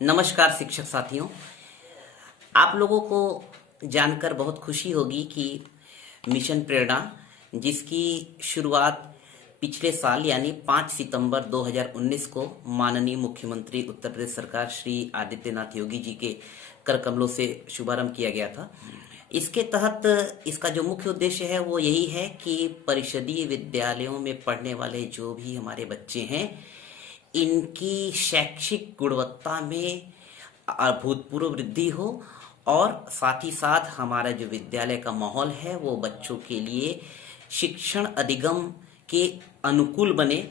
नमस्कार शिक्षक साथियों, आप लोगों को जानकर बहुत खुशी होगी कि मिशन प्रेरणा, जिसकी शुरुआत पिछले साल यानी 5 सितंबर 2019 को माननीय मुख्यमंत्री उत्तर प्रदेश सरकार श्री आदित्यनाथ योगी जी के कर कमलों से शुभारंभ किया गया था। इसके तहत इसका जो मुख्य उद्देश्य है वो यही है कि परिषदीय विद्यालयों में पढ़ने वाले जो भी हमारे बच्चे हैं, इनकी शैक्षिक गुणवत्ता में अभूतपूर्व वृद्धि हो और साथ ही साथ हमारा जो विद्यालय का माहौल है वो बच्चों के लिए शिक्षण अधिगम के अनुकूल बने।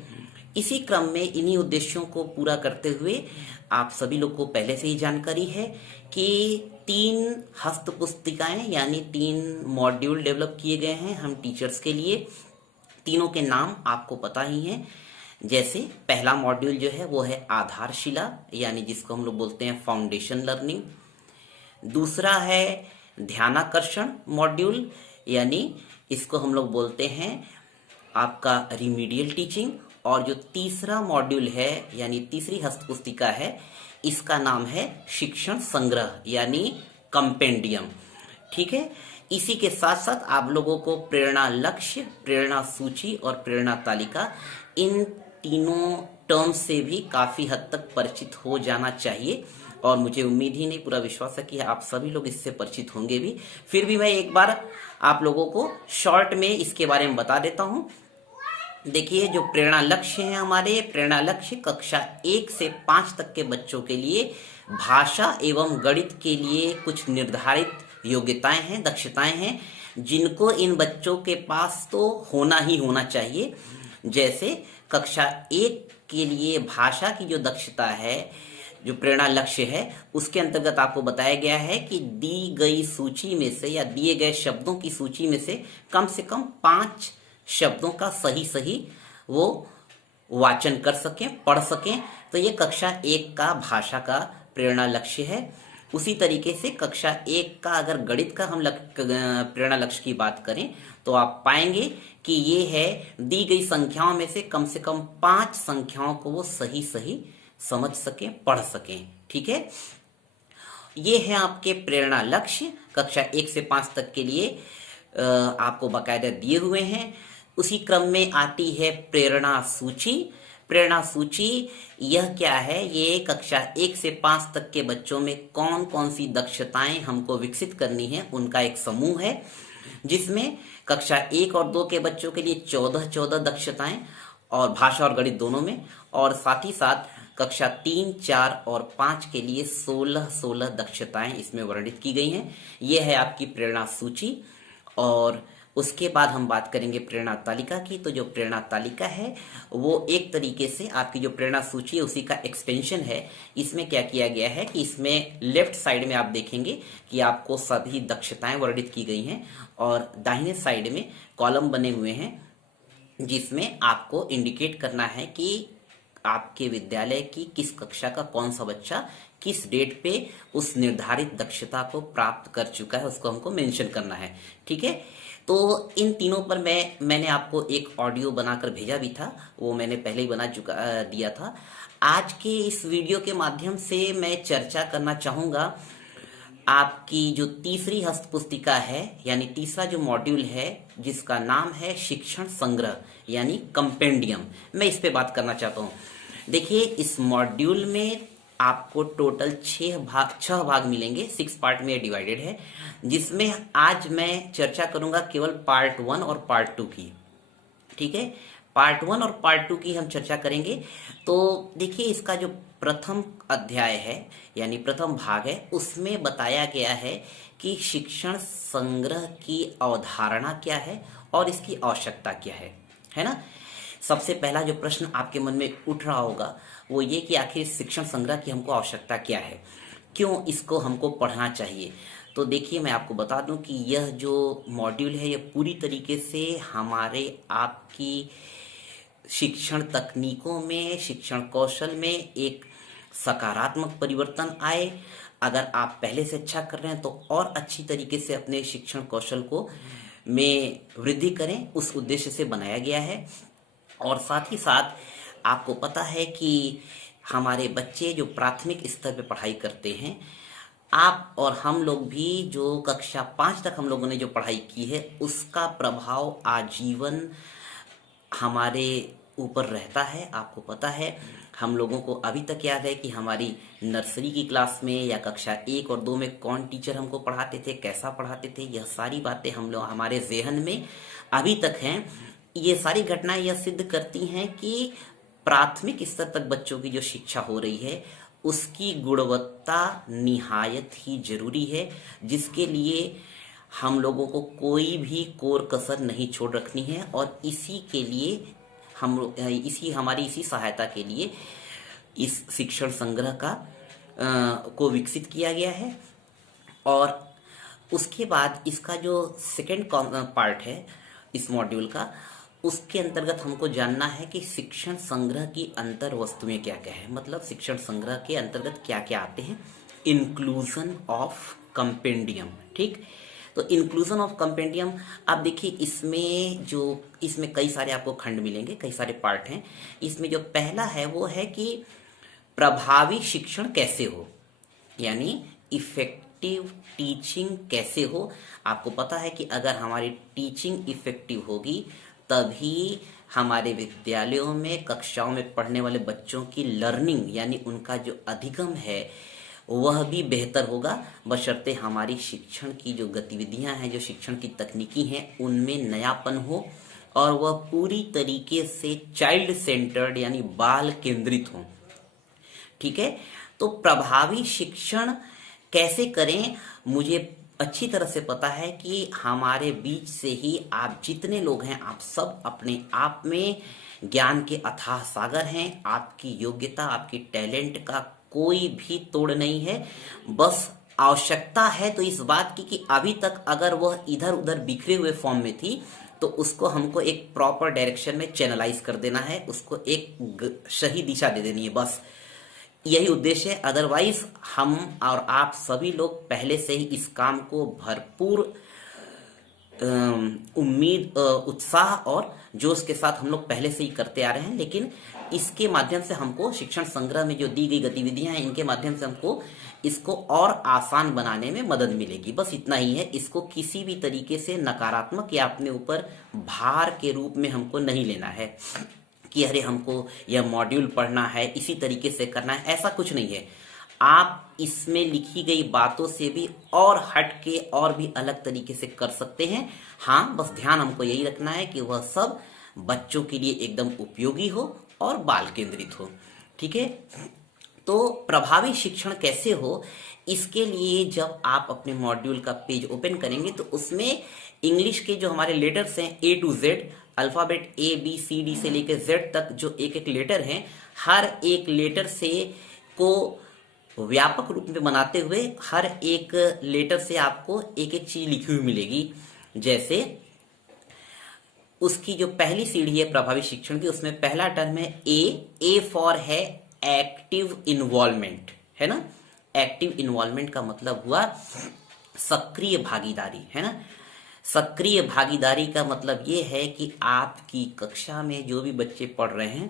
इसी क्रम में इन्हीं उद्देश्यों को पूरा करते हुए आप सभी लोग को पहले से ही जानकारी है कि 3 हस्त पुस्तिकाएं यानी 3 मॉड्यूल डेवलप किए गए हैं हम टीचर्स के लिए। तीनों के नाम आपको पता ही हैं। जैसे पहला मॉड्यूल जो है वो है आधारशिला, यानी जिसको हम लोग बोलते हैं फाउंडेशन लर्निंग। दूसरा है ध्यानाकर्षण मॉड्यूल, यानी इसको हम लोग बोलते हैं आपका रिमीडियल टीचिंग। और जो तीसरा मॉड्यूल है यानी तीसरी हस्तपुस्तिका है, इसका नाम है शिक्षण संग्रह यानी कंपेंडियम। ठीक है, इसी के साथ साथ आप लोगों को प्रेरणा लक्ष्य, प्रेरणा सूची और प्रेरणा तालिका, इन तीनों टर्म से भी काफी हद तक परिचित हो जाना चाहिए। और मुझे उम्मीद ही नहीं, पूरा विश्वास है कि आप सभी लोग इससे परिचित होंगे भी। फिर भी मैं एक बार आप लोगों को शॉर्ट में इसके बारे में बता देता हूं। देखिए, जो प्रेरणा लक्ष्य हैं हमारे, प्रेरणा लक्ष्य कक्षा 1 से 5 तक के बच्चों के लिए भाषा एवं गणित के लिए कुछ निर्धारित योग्यताएं हैं, दक्षताएं हैं, जिनको इन बच्चों के पास तो होना ही होना चाहिए। जैसे कक्षा 1 के लिए भाषा की जो दक्षता है, जो प्रेरणा लक्ष्य है, उसके अंतर्गत आपको बताया गया है कि दी गई सूची में से या दिए गए शब्दों की सूची में से कम 5 शब्दों का सही वो वाचन कर सकें, पढ़ सकें। तो ये कक्षा 1 का भाषा का प्रेरणा लक्ष्य है। उसी तरीके से कक्षा 1 का अगर गणित का हम प्रेरणा लक्ष्य की बात करें तो आप पाएंगे कि ये है दी गई संख्याओं में से कम 5 संख्याओं को वो सही समझ सकें, पढ़ सकें। ठीक है, ये है आपके प्रेरणा लक्ष्य कक्षा 1 से 5 तक के लिए आपको बाकायदा दिए हुए हैं। उसी क्रम में आती है प्रेरणा सूची। प्रेरणा सूची यह क्या है? ये कक्षा 1 से 5 तक के बच्चों में कौन कौन सी दक्षताएं हमको विकसित करनी है, उनका एक समूह है, जिसमें कक्षा 1 और 2 के बच्चों के लिए 14 दक्षताएं, और भाषा और गणित दोनों में, और साथ ही साथ कक्षा 3, 4 और 5 के लिए 16 दक्षताएं इसमें वर्णित की गई हैं। यह है आपकी प्रेरणा सूची। और उसके बाद हम बात करेंगे प्रेरणा तालिका की। तो जो प्रेरणा तालिका है वो एक तरीके से आपकी जो प्रेरणा सूची है उसी का एक्सटेंशन है। इसमें क्या किया गया है कि इसमें लेफ्ट साइड में आप देखेंगे कि आपको सभी दक्षताएं वर्णित की गई हैं, और दाहिने साइड में कॉलम बने हुए हैं जिसमें आपको इंडिकेट करना है कि आपके विद्यालय की किस कक्षा का कौन सा बच्चा किस डेट पे उस निर्धारित दक्षता को प्राप्त कर चुका है, उसको हमको मेंशन करना है। ठीक है, तो इन तीनों पर मैंने आपको एक ऑडियो बनाकर भेजा भी था, वो मैंने पहले ही बना दिया था। आज के इस वीडियो के माध्यम से मैं चर्चा करना चाहूँगा आपकी जो तीसरी हस्तपुस्तिका है, यानी तीसरा जो मॉड्यूल है जिसका नाम है शिक्षण संग्रह यानी कंपेंडियम, मैं इस पे बात करना चाहता हूँ। देखिए, इस मॉड्यूल में आपको टोटल 6 भाग मिलेंगे, 6 पार्ट में डिवाइडेड है, जिसमें आज मैं चर्चा करूंगा केवल पार्ट 1 और पार्ट 2 की। ठीक है, पार्ट 1 और पार्ट 2 की हम चर्चा करेंगे। तो देखिए, इसका जो प्रथम अध्याय है यानी प्रथम भाग है, उसमें बताया गया है कि शिक्षण संग्रह की अवधारणा क्या है और इसकी आवश्यकता क्या है ना। सबसे पहला जो प्रश्न आपके मन में उठ रहा होगा वो ये कि आखिर शिक्षण संग्रह की हमको आवश्यकता क्या है, क्यों इसको हमको पढ़ना चाहिए। तो देखिए, मैं आपको बता दूं कि यह जो मॉड्यूल है यह पूरी तरीके से हमारे आपकी शिक्षण तकनीकों में, शिक्षण कौशल में एक सकारात्मक परिवर्तन आए। अगर आप पहले से अच्छा कर रहे हैं तो और अच्छी तरीके से अपने शिक्षण कौशल को में वृद्धि करें, उस उद्देश्य से बनाया गया है। और साथ ही साथ आपको पता है कि हमारे बच्चे जो प्राथमिक स्तर पे पढ़ाई करते हैं, आप और हम लोग भी जो कक्षा 5 तक हम लोगों ने जो पढ़ाई की है, उसका प्रभाव आजीवन हमारे ऊपर रहता है। आपको पता है, हम लोगों को अभी तक याद है कि हमारी नर्सरी की क्लास में या कक्षा 1 और 2 में कौन टीचर हमको पढ़ाते थे, कैसा पढ़ाते थे, यह सारी बातें हम लोग हमारे ज़हन में अभी तक हैं। ये सारी घटनाएं यह सिद्ध करती हैं कि प्राथमिक स्तर तक बच्चों की जो शिक्षा हो रही है, उसकी गुणवत्ता निहायत ही जरूरी है, जिसके लिए हम लोगों को कोई भी कोर कसर नहीं छोड़ रखनी है। और इसी के लिए हमारी इसी सहायता के लिए इस शिक्षण संग्रह को विकसित किया गया है। और उसके बाद इसका जो सेकंड पार्ट है इस मॉड्यूल का, उसके अंतर्गत हमको जानना है कि शिक्षण संग्रह की अंतर वस्तुएं क्या क्या है। मतलब शिक्षण संग्रह के अंतर्गत क्या क्या आते हैं। इंक्लूजन ऑफ कंपेंडियम, ठीक। तो इंक्लूजन ऑफ कंपेंडियम, आप देखिए इसमें कई सारे आपको खंड मिलेंगे, कई सारे पार्ट हैं। इसमें जो पहला है वो है कि प्रभावी शिक्षण कैसे हो, यानी इफेक्टिव टीचिंग कैसे हो। आपको पता है कि अगर हमारी टीचिंग इफेक्टिव होगी तभी हमारे विद्यालयों में, कक्षाओं में पढ़ने वाले बच्चों की लर्निंग यानी उनका जो अधिगम है वह भी बेहतर होगा, बशर्ते हमारी शिक्षण की जो गतिविधियां हैं, जो शिक्षण की तकनीकी हैं, उनमें नयापन हो और वह पूरी तरीके से चाइल्ड सेंटर्ड यानी बाल केंद्रित हो। ठीक है, तो प्रभावी शिक्षण कैसे करें, मुझे अच्छी तरह से पता है कि हमारे बीच से ही आप जितने लोग हैं, आप सब अपने आप में ज्ञान के अथाह सागर हैं। आपकी योग्यता, आपकी टैलेंट का कोई भी तोड़ नहीं है। बस आवश्यकता है तो इस बात की कि अभी तक अगर वह इधर उधर बिखरे हुए फॉर्म में थी तो उसको हमको एक प्रॉपर डायरेक्शन में चैनलाइज कर देना है, उसको एक सही दिशा दे देनी है, बस यही उद्देश्य है। अदरवाइज हम और आप सभी लोग पहले से ही इस काम को भरपूर उम्मीद, उत्साह और जोश के साथ हम लोग पहले से ही करते आ रहे हैं। लेकिन इसके माध्यम से हमको शिक्षण संग्रह में जो दी गई गतिविधियां हैं, इनके माध्यम से हमको इसको और आसान बनाने में मदद मिलेगी। बस इतना ही है। इसको किसी भी तरीके से नकारात्मक या अपने ऊपर भार के रूप में हमको नहीं लेना है कि अरे हमको यह मॉड्यूल पढ़ना है, इसी तरीके से करना है, ऐसा कुछ नहीं है। आप इसमें लिखी गई बातों से भी और हट के और भी अलग तरीके से कर सकते हैं। हाँ, बस ध्यान हमको यही रखना है कि वह सब बच्चों के लिए एकदम उपयोगी हो और बाल केंद्रित हो। ठीक है, तो प्रभावी शिक्षण कैसे हो, इसके लिए जब आप अपने मॉड्यूल का पेज ओपन करेंगे तो उसमें इंग्लिश के जो हमारे लेटर्स हैं A to Z, alphabet ABCD से लेकर Z तक जो एक एक लेटर हैं, हर एक लेटर से को व्यापक रूप में बनाते हुए हर एक लेटर से आपको एक एक चीज लिखी हुई मिलेगी। जैसे उसकी जो पहली सीढ़ी है प्रभावी शिक्षण की, उसमें पहला टर्म है ए फॉर है एक्टिव इन्वॉल्वमेंट, है ना। एक्टिव इन्वॉल्वमेंट का मतलब हुआ सक्रिय भागीदारी, है ना। सक्रिय भागीदारी का मतलब ये है कि आपकी कक्षा में जो भी बच्चे पढ़ रहे हैं,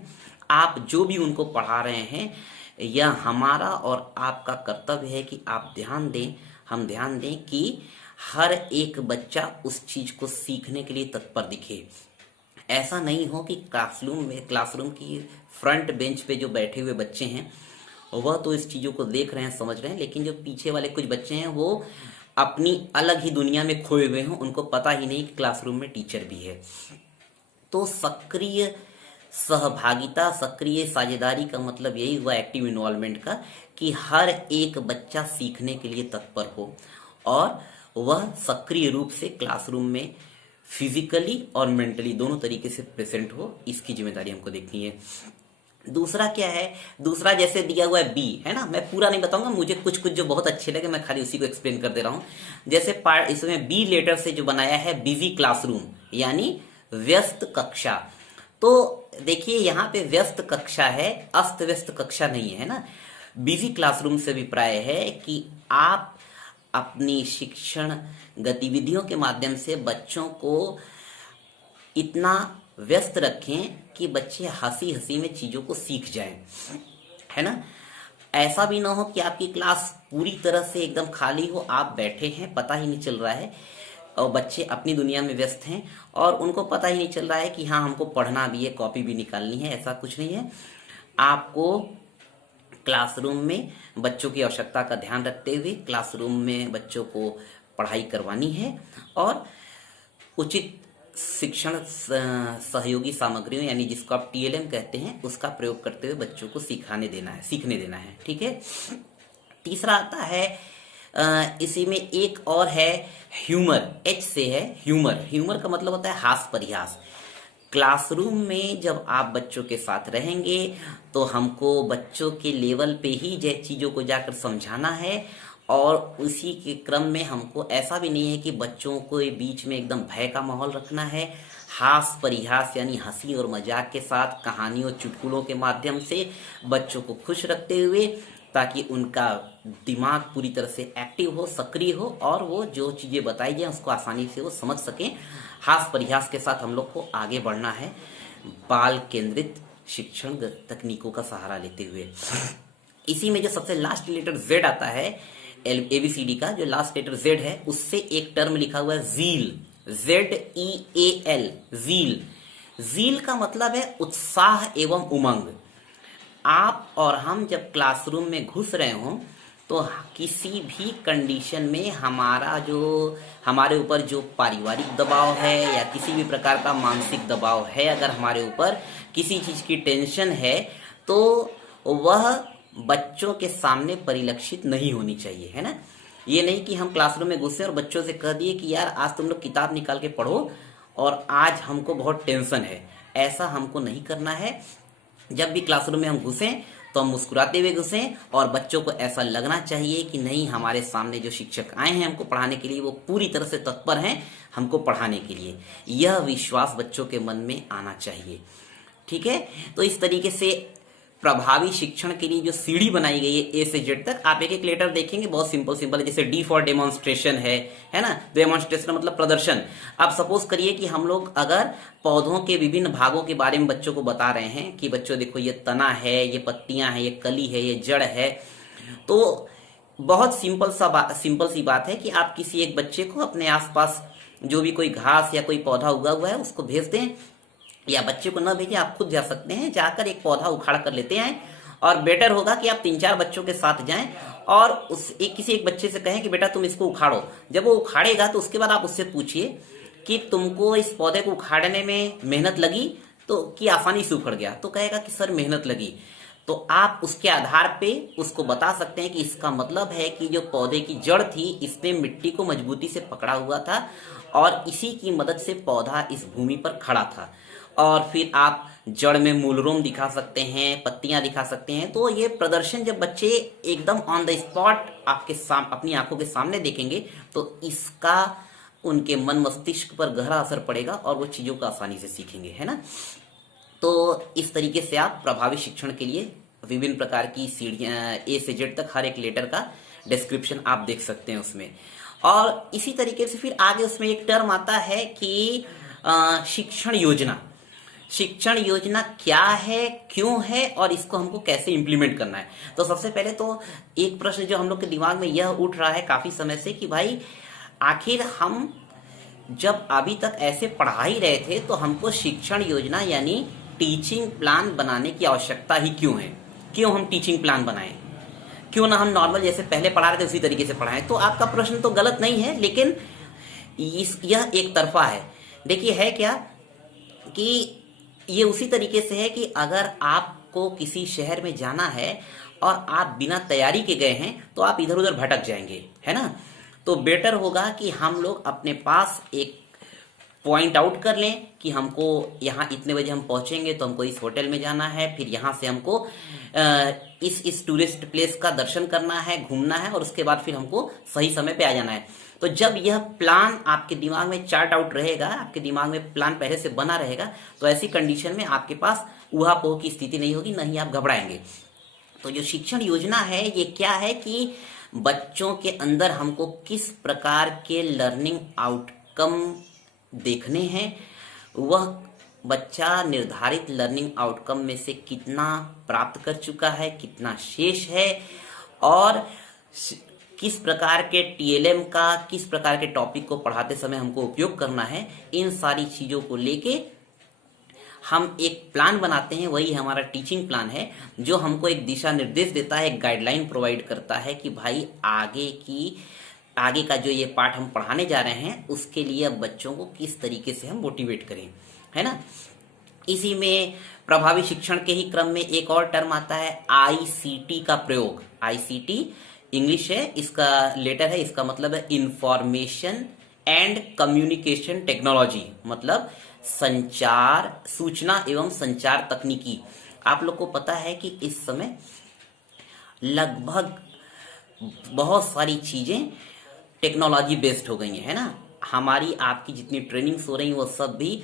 आप जो भी उनको पढ़ा रहे हैं, यह हमारा और आपका कर्तव्य है कि आप ध्यान दें, हम ध्यान दें कि हर एक बच्चा उस चीज को सीखने के लिए तत्पर दिखे। ऐसा नहीं हो कि क्लासरूम की फ्रंट बेंच पे जो बैठे हुए बच्चे हैं वह तो इस चीजों को देख रहे हैं, समझ रहे हैं, लेकिन जो पीछे वाले कुछ बच्चे हैं वो अपनी अलग ही दुनिया में खोए हुए हों, उनको पता ही नहीं कि क्लासरूम में टीचर भी है। तो सक्रिय सहभागिता, सक्रिय साझेदारी का मतलब यही हुआ एक्टिव इन्वॉल्वमेंट का, कि हर एक बच्चा सीखने के लिए तत्पर हो और वह सक्रिय रूप से क्लासरूम में फिजिकली और मेंटली दोनों तरीके से प्रेजेंट हो। इसकी जिम्मेदारी हमको देखनी है। दूसरा क्या है, दूसरा जैसे दिया हुआ है बी, है ना। मैं पूरा नहीं बताऊंगा, मुझे कुछ कुछ जो बहुत अच्छे लगे मैं खाली उसी को एक्सप्लेन कर दे रहा हूं। जैसे इसमें बी लेटर से जो बनाया है बिजी क्लासरूम, यानी व्यस्त कक्षा। तो देखिए यहाँ पे व्यस्त कक्षा है, अस्त व्यस्त कक्षा नहीं है ना। बिजी क्लासरूम से अभिप्राय है कि आप अपनी शिक्षण गतिविधियों के माध्यम से बच्चों को इतना व्यस्त रखें कि बच्चे हंसी हंसी में चीजों को सीख जाएं, है ना। ऐसा भी ना हो कि आपकी क्लास पूरी तरह से एकदम खाली हो, आप बैठे हैं पता ही नहीं चल रहा है और बच्चे अपनी दुनिया में व्यस्त हैं और उनको पता ही नहीं चल रहा है कि हाँ हमको पढ़ना भी है, कॉपी भी निकालनी है। ऐसा कुछ नहीं है। आपको क्लासरूम में बच्चों की आवश्यकता का ध्यान रखते हुए क्लासरूम में बच्चों को पढ़ाई करवानी है और उचित शिक्षण सहयोगी सामग्रियों यानी जिसको आप टीएलएम कहते हैं उसका प्रयोग करते हुए बच्चों को सीखने देना है। ठीक है। तीसरा आता है इसी में एक और है ह्यूमर, एच से है ह्यूमर। ह्यूमर का मतलब होता है हास्य परिहास। क्लासरूम में जब आप बच्चों के साथ रहेंगे तो हमको बच्चों के लेवल पे ही चीज़ों को जाकर समझाना है और उसी के क्रम में हमको ऐसा भी नहीं है कि बच्चों को बीच में एकदम भय का माहौल रखना है। हास्य परिहास यानी हंसी और मजाक के साथ कहानियों चुटकुलों के माध्यम से बच्चों को खुश रखते हुए ताकि उनका दिमाग पूरी तरह से एक्टिव हो, सक्रिय हो और वो जो चीज़ें बताई जाए उसको आसानी से वो समझ सकें। हास्य परिहास के साथ हम लोग को आगे बढ़ना है बाल केंद्रित शिक्षण तकनीकों का सहारा लेते हुए। इसी में जो सबसे लास्ट लेटर जेड आता है एबीसीडी का, जो लास्ट लेटर जेड है उससे एक टर्म लिखा हुआ है ज़ील, ZEAL, ज़ील। ज़ील का मतलब है उत्साह एवं उमंग। आप और हम जब क्लासरूम में घुस रहे हों तो किसी भी कंडीशन में हमारे ऊपर जो पारिवारिक दबाव है या किसी भी प्रकार का मानसिक दबाव है, अगर हमारे ऊपर किसी चीज़ की टेंशन है तो वह बच्चों के सामने परिलक्षित नहीं होनी चाहिए, है ना। ये नहीं कि हम क्लासरूम में घुसे और बच्चों से कह दिए कि यार आज तुम लोग किताब निकाल के पढ़ो और आज हमको बहुत टेंशन है। ऐसा हमको नहीं करना है। जब भी क्लासरूम में हम घुसें तो हम मुस्कुराते हुए घुसें और बच्चों को ऐसा लगना चाहिए कि नहीं, हमारे सामने जो शिक्षक आए हैं हमको पढ़ाने के लिए वो पूरी तरह से तत्पर हैं हमको पढ़ाने के लिए। यह विश्वास बच्चों के मन में आना चाहिए। ठीक है। तो इस तरीके से प्रभावी शिक्षण के लिए जो सीढ़ी बनाई गई है ए से जेड तक, आप एक एक लेटर देखेंगे बहुत सिंपल है। जैसे डी फॉर डेमोन्स्ट्रेशन है ना। डेमोन्स्ट्रेशन मतलब प्रदर्शन। आप सपोज करिए कि हम लोग अगर पौधों के विभिन्न भागों के बारे में बच्चों को बता रहे हैं कि बच्चों देखो ये तना है, ये पत्तियां हैं, ये कली है, ये जड़ है, तो बहुत सिंपल सी बात है कि आप किसी एक बच्चे को अपने आसपास जो भी कोई घास या कोई पौधा उगा हुआ है उसको भेज दें, या बच्चे को न भेजें, आप खुद जा सकते हैं, जाकर एक पौधा उखाड़ कर लेते आए। और बेटर होगा कि आप 3-4 बच्चों के साथ जाएं और किसी एक बच्चे से कहें कि बेटा तुम इसको उखाड़ो। जब वो उखाड़ेगा तो उसके बाद आप उससे पूछिए कि तुमको इस पौधे को उखाड़ने में मेहनत लगी तो कि आसानी से उखड़ गया, तो कहेगा कि सर मेहनत लगी। तो आप उसके आधार पे उसको बता सकते हैं कि इसका मतलब है कि जो पौधे की जड़ थी इसने मिट्टी को मजबूती से पकड़ा हुआ था और इसी की मदद से पौधा इस भूमि पर खड़ा था। और फिर आप जड़ में मूलरोम दिखा सकते हैं, पत्तियां दिखा सकते हैं। तो ये प्रदर्शन जब बच्चे एकदम ऑन द स्पॉट अपनी आंखों के सामने देखेंगे तो इसका उनके मन मस्तिष्क पर गहरा असर पड़ेगा और वो चीज़ों को आसानी से सीखेंगे, है ना। तो इस तरीके से आप प्रभावी शिक्षण के लिए विभिन्न प्रकार की सीढ़ियाँ ए से जेड तक हर एक लेटर का डिस्क्रिप्शन आप देख सकते हैं उसमें। और इसी तरीके से फिर आगे उसमें एक टर्म आता है कि शिक्षण योजना। शिक्षण योजना क्या है, क्यों है और इसको हमको कैसे इम्प्लीमेंट करना है। तो सबसे पहले तो एक प्रश्न जो हम लोग के दिमाग में यह उठ रहा है काफी समय से कि भाई आखिर हम जब अभी तक ऐसे पढ़ा ही रहे थे तो हमको शिक्षण योजना यानी टीचिंग प्लान बनाने की आवश्यकता ही क्यों है। क्यों हम टीचिंग प्लान बनाएं, क्यों ना हम नॉर्मल जैसे पहले पढ़ा रहे थे उसी तरीके से पढ़ाएं। तो आपका प्रश्न तो गलत नहीं है, लेकिन यह एक तरफा है। देखिए है क्या कि ये उसी तरीके से है कि अगर आपको किसी शहर में जाना है और आप बिना तैयारी के गए हैं तो आप इधर उधर भटक जाएंगे, है ना। तो बेटर होगा कि हम लोग अपने पास एक पॉइंट आउट कर लें कि हमको यहाँ इतने बजे हम पहुंचेंगे तो हमको इस होटल में जाना है, फिर यहाँ से हमको इस टूरिस्ट प्लेस का दर्शन करना है, घूमना है और उसके बाद फिर हमको सही समय पे आ जाना है। तो जब यह प्लान आपके दिमाग में चार्ट आउट रहेगा, आपके दिमाग में प्लान पहले से बना रहेगा, तो ऐसी कंडीशन में आपके पास ऊहापोह की स्थिति नहीं होगी, नहीं आप घबराएंगे। तो जो शिक्षण योजना है ये क्या है कि बच्चों के अंदर हमको किस प्रकार के लर्निंग आउटकम देखने हैं, वह बच्चा निर्धारित लर्निंग आउटकम में से कितना प्राप्त कर चुका है, कितना शेष है, और किस प्रकार के टीएलएम का, किस प्रकार के टॉपिक को पढ़ाते समय हमको उपयोग करना है, इन सारी चीज़ों को लेके हम एक प्लान बनाते हैं। वही हमारा टीचिंग प्लान है, जो हमको एक दिशा निर्देश देता है, एक गाइडलाइन प्रोवाइड करता है कि भाई आगे का जो ये पाठ हम पढ़ाने जा रहे हैं उसके लिए अब बच्चों को किस तरीके से हम मोटिवेट करें, है ना। इसी में प्रभावी शिक्षण के ही क्रम में एक और टर्म आता है आईसीटी का प्रयोग। आईसीटी इंग्लिश है, इसका लेटर है, इसका मतलब है इंफॉर्मेशन एंड कम्युनिकेशन टेक्नोलॉजी, मतलब संचार, सूचना एवं संचार तकनीकी। आप लोग को पता है कि इस समय लगभग बहुत सारी चीजें टेक्नोलॉजी बेस्ड हो गई है ना। हमारी आपकी जितनी ट्रेनिंग्स हो रही हैं वो सब भी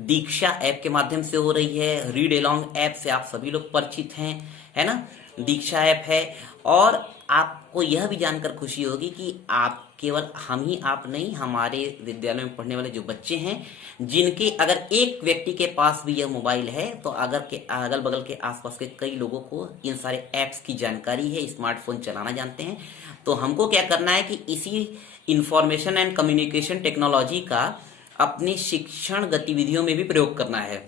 दीक्षा ऐप के माध्यम से हो रही है। रीड अलोंग ऐप से आप सभी लोग परिचित हैं, है ना। दीक्षा ऐप है, और आपको यह भी जानकर खुशी होगी कि आप केवल हम ही आप नहीं, हमारे विद्यालय में पढ़ने वाले जो बच्चे हैं, जिनके अगर एक व्यक्ति के पास भी यह मोबाइल है तो अगल बगल के आसपास के कई लोगों को इन सारे ऐप्स की जानकारी है, स्मार्टफोन चलाना जानते हैं। तो हमको क्या करना है कि इसी इंफॉर्मेशन एंड कम्युनिकेशन टेक्नोलॉजी का अपनी शिक्षण गतिविधियों में भी प्रयोग करना है।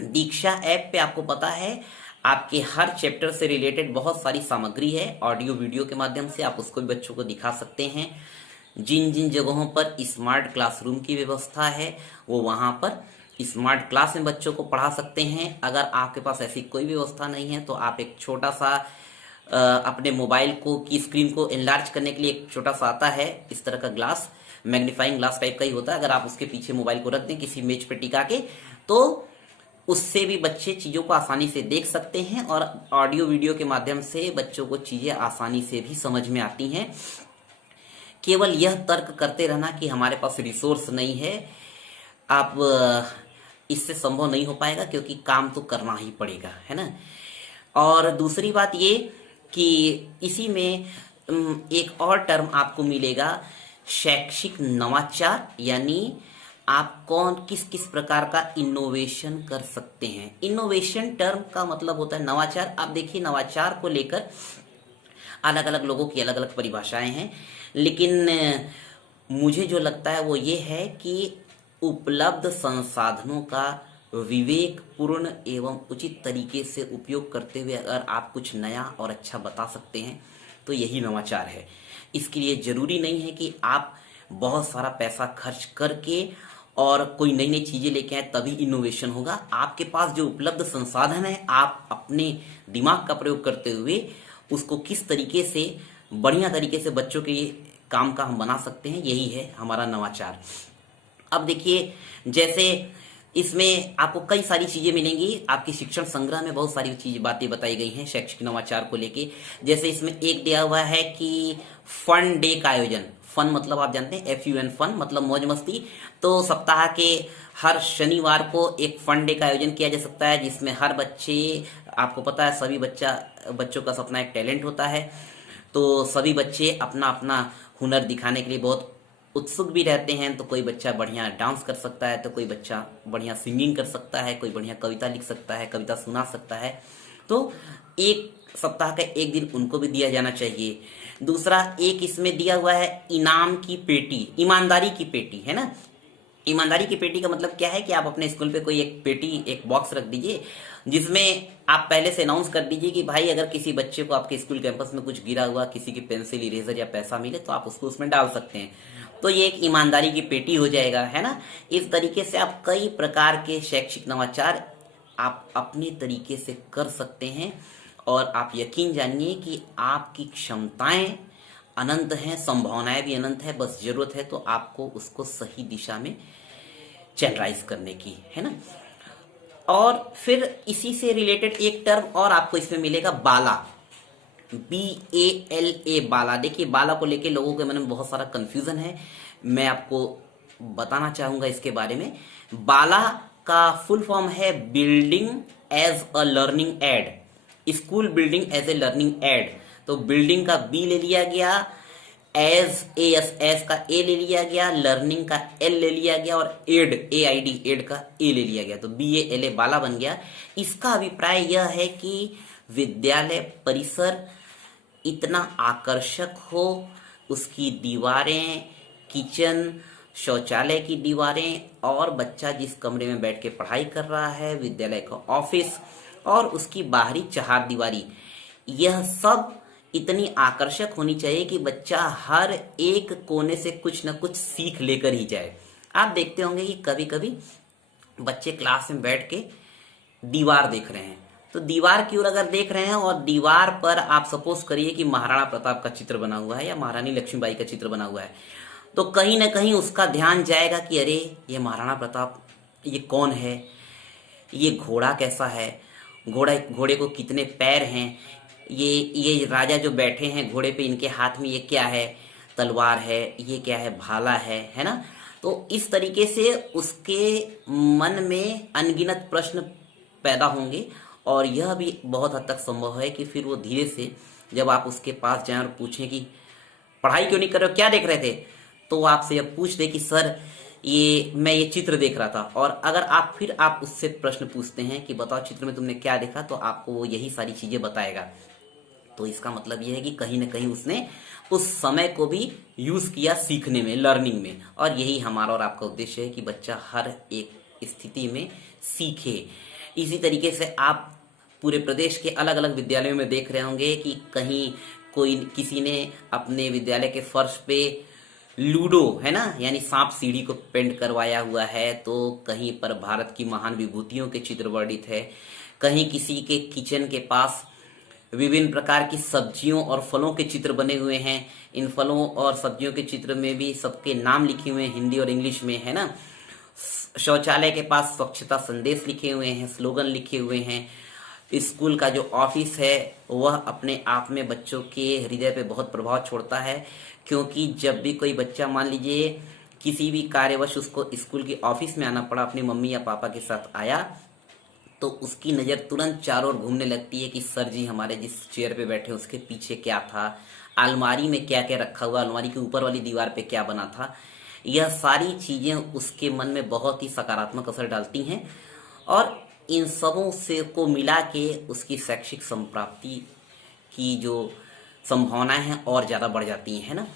दीक्षा ऐप पे आपको पता है आपके हर चैप्टर से रिलेटेड बहुत सारी सामग्री है, ऑडियो वीडियो के माध्यम से आप उसको भी बच्चों को दिखा सकते हैं। जिन जिन जगहों पर स्मार्ट क्लासरूम की व्यवस्था है वो वहाँ पर स्मार्ट क्लास में बच्चों को पढ़ा सकते हैं। अगर आपके पास ऐसी कोई व्यवस्था नहीं है तो आप एक छोटा सा अपने मोबाइल को की स्क्रीन को एनलार्ज करने के लिए एक छोटा सा आता है, इस तरह का ग्लास, मैग्नीफाइंग ग्लास टाइप का ही होता है। अगर आप उसके पीछे मोबाइल को रख दें किसी मेज पे टिका के, तो उससे भी बच्चे चीज़ों को आसानी से देख सकते हैं, और ऑडियो वीडियो के माध्यम से बच्चों को चीज़ें आसानी से भी समझ में आती हैं। केवल यह तर्क करते रहना कि हमारे पास रिसोर्स नहीं है, आप इससे संभव नहीं हो पाएगा, क्योंकि काम तो करना ही पड़ेगा, है ना। और दूसरी बात ये कि इसी में एक और टर्म आपको मिलेगा शैक्षिक नवाचार, यानी आप किस किस प्रकार का इनोवेशन कर सकते हैं। इनोवेशन टर्म का मतलब होता है नवाचार। आप देखिए, नवाचार को लेकर अलग अलग लोगों की अलग अलग परिभाषाएं हैं, लेकिन मुझे जो लगता है वो ये है कि उपलब्ध संसाधनों का विवेकपूर्ण एवं उचित तरीके से उपयोग करते हुए अगर आप कुछ नया और अच्छा बता सकते हैं तो यही नवाचार है। इसके लिए जरूरी नहीं है कि आप बहुत सारा पैसा खर्च करके और कोई नई नई चीजें लेके आए तभी इनोवेशन होगा। आपके पास जो उपलब्ध संसाधन है, आप अपने दिमाग का प्रयोग करते हुए उसको किस तरीके से बढ़िया तरीके से बच्चों के काम का हम बना सकते हैं, यही है हमारा नवाचार। अब देखिए, जैसे इसमें आपको कई सारी चीजें मिलेंगी, आपकी शिक्षण संग्रह में बहुत सारी चीजें बातें बताई गई हैं शैक्षिक नवाचार को लेके। जैसे इसमें एक दिया हुआ है कि फन डे का आयोजन। फन मतलब आप जानते हैं, FUN, फन मतलब मौज मस्ती। तो सप्ताह के हर शनिवार को एक फन डे का आयोजन किया जा सकता है, जिसमें हर बच्चे, आपको पता है सभी बच्चों का सपना एक टैलेंट होता है, तो सभी बच्चे अपना अपना हुनर दिखाने के लिए बहुत उत्सुक भी रहते हैं। तो कोई बच्चा बढ़िया डांस कर सकता है, तो कोई बच्चा बढ़िया सिंगिंग कर सकता है, कोई बढ़िया कविता लिख सकता है, कविता सुना सकता है। तो एक सप्ताह का एक दिन उनको भी दिया जाना चाहिए। दूसरा, एक इसमें दिया हुआ है इनाम की पेटी, ईमानदारी की पेटी, है ना। ईमानदारी की पेटी का मतलब क्या है कि आप अपने स्कूल पे कोई एक पेटी, एक बॉक्स रख दीजिए, जिसमें आप पहले से अनाउंस कर दीजिए कि भाई अगर किसी बच्चे को आपके स्कूल कैंपस में कुछ गिरा हुआ, किसी की पेंसिल, इरेजर या पैसा मिले तो आप उसको उसमें डाल सकते हैं। तो ये एक ईमानदारी की पेटी हो जाएगा, है ना। इस तरीके से आप कई प्रकार के शैक्षिक नवाचार आप अपने तरीके से कर सकते हैं, और आप यकीन जानिए कि आपकी क्षमताएं अनंत हैं, संभावनाएं भी अनंत है। बस जरूरत है तो आपको उसको सही दिशा में चैनलाइज करने की, है ना। और फिर इसी से रिलेटेड एक टर्म और आपको इसमें मिलेगा, बाला, BALA, बाला। देखिए, बाला को लेके लोगों के मन में बहुत सारा कंफ्यूजन है, मैं आपको बताना चाहूंगा इसके बारे में। बाला का फुल फॉर्म है building as a learning aid, school building as a learning aid. तो बिल्डिंग का बी ले लिया गया, एज एस एस का ए ले लिया गया, लर्निंग का एल ले लिया गया और एड AID एड का ए ले लिया गया, तो BALA बाला बन गया। इसका अभिप्राय यह है कि विद्यालय परिसर इतना आकर्षक हो, उसकी दीवारें, किचन, शौचालय की दीवारें और बच्चा जिस कमरे में बैठ के पढ़ाई कर रहा है, विद्यालय का ऑफिस और उसकी बाहरी चहारदीवारी, यह सब इतनी आकर्षक होनी चाहिए कि बच्चा हर एक कोने से कुछ न कुछ सीख लेकर ही जाए। आप देखते होंगे कि कभी कभी बच्चे क्लास में बैठ के दीवार देख रहे हैं, तो दीवार की ओर अगर देख रहे हैं और दीवार पर आप सपोज करिए कि महाराणा प्रताप का चित्र बना हुआ है या महारानी लक्ष्मीबाई का चित्र बना हुआ है, तो कहीं ना कहीं उसका ध्यान जाएगा कि अरे ये महाराणा प्रताप, ये कौन है, ये घोड़ा कैसा है, घोड़े को कितने पैर हैं, ये राजा जो बैठे हैं घोड़े पे, इनके हाथ में ये क्या है, तलवार है, ये क्या है, भाला है ना। तो इस तरीके से उसके मन में अनगिनत प्रश्न पैदा होंगे और यह भी बहुत हद तक संभव है कि फिर वो धीरे से जब आप उसके पास जाएं और पूछें कि पढ़ाई क्यों नहीं कर रहे हो, क्या देख रहे थे, तो वो आपसे जब पूछ दे कि सर मैं ये चित्र देख रहा था, और अगर आप उससे प्रश्न पूछते हैं कि बताओ चित्र में तुमने क्या देखा, तो आपको वो यही सारी चीजें बताएगा। तो इसका मतलब ये है कि कहीं ना कहीं उसने उस समय को भी यूज किया सीखने में, लर्निंग में, और यही हमारा और आपका उद्देश्य है कि बच्चा हर एक स्थिति में सीखे। इसी तरीके से आप पूरे प्रदेश के अलग अलग विद्यालयों में देख रहे होंगे कि कहीं किसी ने अपने विद्यालय के फर्श पे लूडो, है ना, यानी सांप सीढ़ी को पेंट करवाया हुआ है, तो कहीं पर भारत की महान विभूतियों के चित्र वर्णित है, कहीं किसी के किचन के पास विभिन्न प्रकार की सब्जियों और फलों के चित्र बने हुए हैं। इन फलों और सब्जियों के चित्र में भी सबके नाम लिखे हुए हैं हिंदी और इंग्लिश में, है ना। शौचालय के पास स्वच्छता संदेश लिखे हुए हैं, स्लोगन लिखे हुए हैं। स्कूल का जो ऑफिस है वह अपने आप में बच्चों के हृदय पे बहुत प्रभाव छोड़ता है, क्योंकि जब भी कोई बच्चा मान लीजिए किसी भी कार्यवश उसको स्कूल के ऑफिस में आना पड़ा, अपनी मम्मी या पापा के साथ आया, तो उसकी नज़र तुरंत चारों ओर घूमने लगती है कि सर जी हमारे जिस चेयर पे बैठे उसके पीछे क्या था, अलमारी में क्या क्या रखा हुआ, अलमारी के ऊपर वाली दीवार पे क्या बना था। यह सारी चीज़ें उसके मन में बहुत ही सकारात्मक असर डालती हैं और इन सबों से को मिला के उसकी शैक्षिक संप्राप्ति की जो संभावनाएं हैं और ज़्यादा बढ़ जाती हैं, है ना।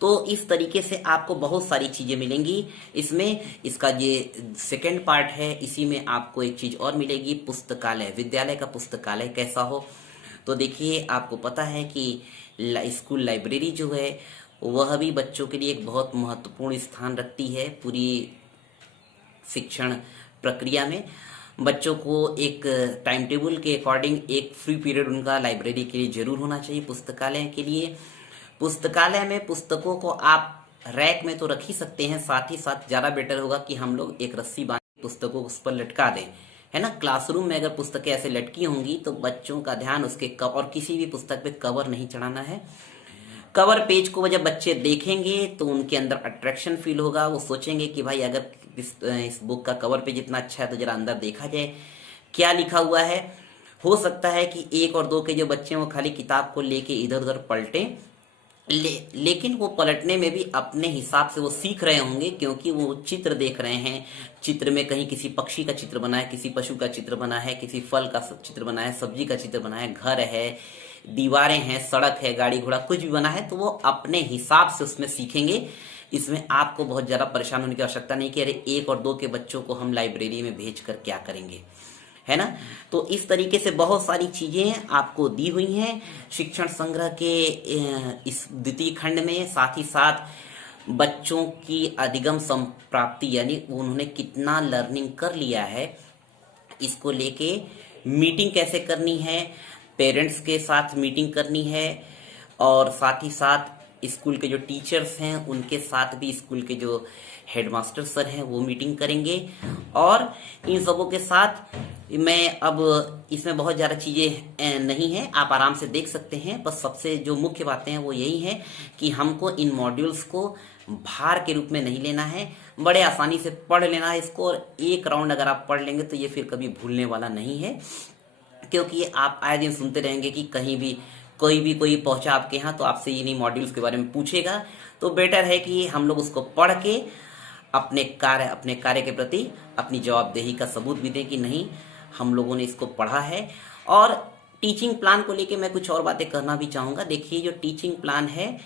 तो इस तरीके से आपको बहुत सारी चीज़ें मिलेंगी इसमें। इसका ये सेकंड पार्ट है, इसी में आपको एक चीज़ और मिलेगी, पुस्तकालय, विद्यालय का पुस्तकालय कैसा हो। तो देखिए, आपको पता है कि स्कूल लाइब्रेरी जो है वह भी बच्चों के लिए एक बहुत महत्वपूर्ण स्थान रखती है पूरी शिक्षण प्रक्रिया में। बच्चों को एक टाइम टेबल के अकॉर्डिंग एक फ्री पीरियड उनका लाइब्रेरी के लिए जरूर होना चाहिए, पुस्तकालय के लिए। पुस्तकालय में पुस्तकों को आप रैक में तो रख ही सकते हैं, साथ ही साथ ज़्यादा बेटर होगा कि हम लोग एक रस्सी बांध पुस्तकों को उस पर लटका दें, है ना। क्लासरूम में अगर पुस्तकें ऐसे लटकी होंगी तो बच्चों का ध्यान उसके कवर, और किसी भी पुस्तक पे कवर नहीं चढ़ाना है। कवर पेज को जब बच्चे देखेंगे तो उनके अंदर अट्रैक्शन फील होगा, वो सोचेंगे कि भाई अगर इस बुक का कवर पेज इतना अच्छा है तो जरा अंदर देखा जाए क्या लिखा हुआ है। हो सकता है कि 1 और 2 के जो बच्चे हैं वो खाली किताब को लेके इधर उधर पलटें, लेकिन वो पलटने में भी अपने हिसाब से वो सीख रहे होंगे, क्योंकि वो चित्र देख रहे हैं। चित्र में कहीं किसी पक्षी का चित्र बना है, किसी पशु का चित्र बना है, किसी फल का चित्र बना है, सब्जी का चित्र बना है, घर है, दीवारें हैं, सड़क है, गाड़ी घोड़ा कुछ भी बना है, तो वो अपने हिसाब से उसमें सीखेंगे। इसमें आपको बहुत ज़्यादा परेशान होने की आवश्यकता नहीं कि अरे 1 और 2 के बच्चों को हम लाइब्रेरी में भेज कर क्या करेंगे, है ना। तो इस तरीके से बहुत सारी चीजें आपको दी हुई हैं शिक्षण संग्रह के इस द्वितीय खंड में। साथ ही साथ बच्चों की अधिगम संप्राप्ति, यानी उन्होंने कितना लर्निंग कर लिया है, इसको लेके मीटिंग कैसे करनी है, पेरेंट्स के साथ मीटिंग करनी है, और साथ ही साथ स्कूल के जो टीचर्स हैं उनके साथ भी स्कूल के जो हेडमास्टर सर हैं वो मीटिंग करेंगे। और इन सबों के साथ मैं अब इसमें बहुत ज़्यादा चीज़ें नहीं हैं, आप आराम से देख सकते हैं। बस सबसे जो मुख्य बातें हैं वो यही है कि हमको इन मॉड्यूल्स को भार के रूप में नहीं लेना है, बड़े आसानी से पढ़ लेना है इसको, और एक राउंड अगर आप पढ़ लेंगे तो ये फिर कभी भूलने वाला नहीं है। क्योंकि आप आए दिन सुनते रहेंगे कि कहीं भी कोई पहुंचा आपके यहाँ तो आपसे इन्हीं मॉड्यूल्स के बारे में पूछेगा, तो बेटर है कि हम लोग उसको पढ़ के अपने कार्य के प्रति अपनी जवाबदेही का सबूत भी दें कि नहीं, हम लोगों ने इसको पढ़ा है। और टीचिंग प्लान को लेके मैं कुछ और बातें करना भी चाहूँगा। देखिए, जो टीचिंग प्लान है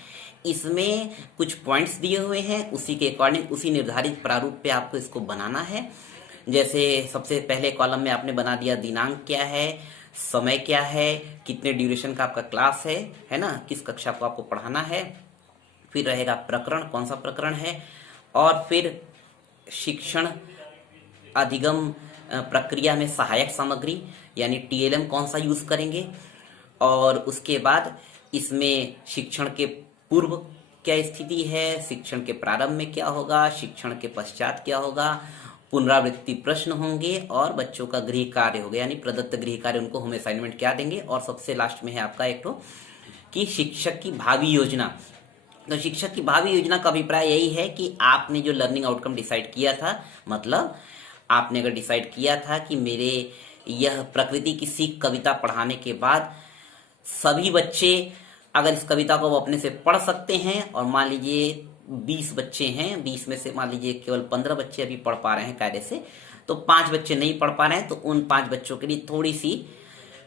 इसमें कुछ पॉइंट्स दिए हुए हैं, उसी के अकॉर्डिंग, उसी निर्धारित प्रारूप पे आपको इसको बनाना है। जैसे सबसे पहले कॉलम में आपने बना दिया दिनांक क्या है, समय क्या है, कितने ड्यूरेशन का आपका क्लास है ना, किस कक्षा को आपको पढ़ाना है। फिर रहेगा प्रकरण, कौन सा प्रकरण है, और फिर शिक्षण अधिगम प्रक्रिया में सहायक सामग्री यानी टीएलएम कौन सा यूज करेंगे, और उसके बाद इसमें शिक्षण के पूर्व क्या स्थिति है, शिक्षण के प्रारंभ में क्या होगा, शिक्षण के पश्चात क्या होगा, पुनरावृत्ति प्रश्न होंगे, और बच्चों का गृह कार्य होगा यानी प्रदत्त गृह कार्य, उनको हम असाइनमेंट क्या देंगे। और सबसे लास्ट में है आपका एक तो कि शिक्षक की भावी योजना। तो शिक्षक की भावी योजना का अभिप्राय यही है कि आपने जो लर्निंग आउटकम डिसाइड किया था, मतलब आपने अगर डिसाइड किया था कि मेरे यह प्रकृति की सीख कविता पढ़ाने के बाद सभी बच्चे अगर इस कविता को वो अपने से पढ़ सकते हैं, और मान लीजिए 20 बच्चे हैं, 20 में से मान लीजिए केवल 15 बच्चे अभी पढ़ पा रहे हैं कायदे से, तो 5 बच्चे नहीं पढ़ पा रहे हैं, तो उन 5 बच्चों के लिए थोड़ी सी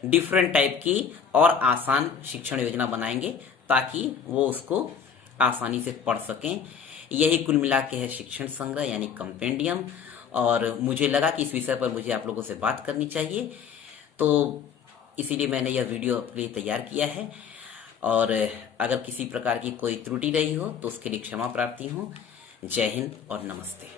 डिफरेंट टाइप की और आसान शिक्षण योजना बनाएंगे ताकि वो उसको आसानी से पढ़ सकें। यही कुल मिला के है शिक्षण संग्रह यानी कंपेंडियम। और मुझे लगा कि इस विषय पर मुझे आप लोगों से बात करनी चाहिए, तो इसीलिए मैंने यह वीडियो आपके लिए तैयार किया है। और अगर किसी प्रकार की कोई त्रुटि रही हो तो उसके लिए क्षमा प्रार्थी हूँ। जय हिंद और नमस्ते।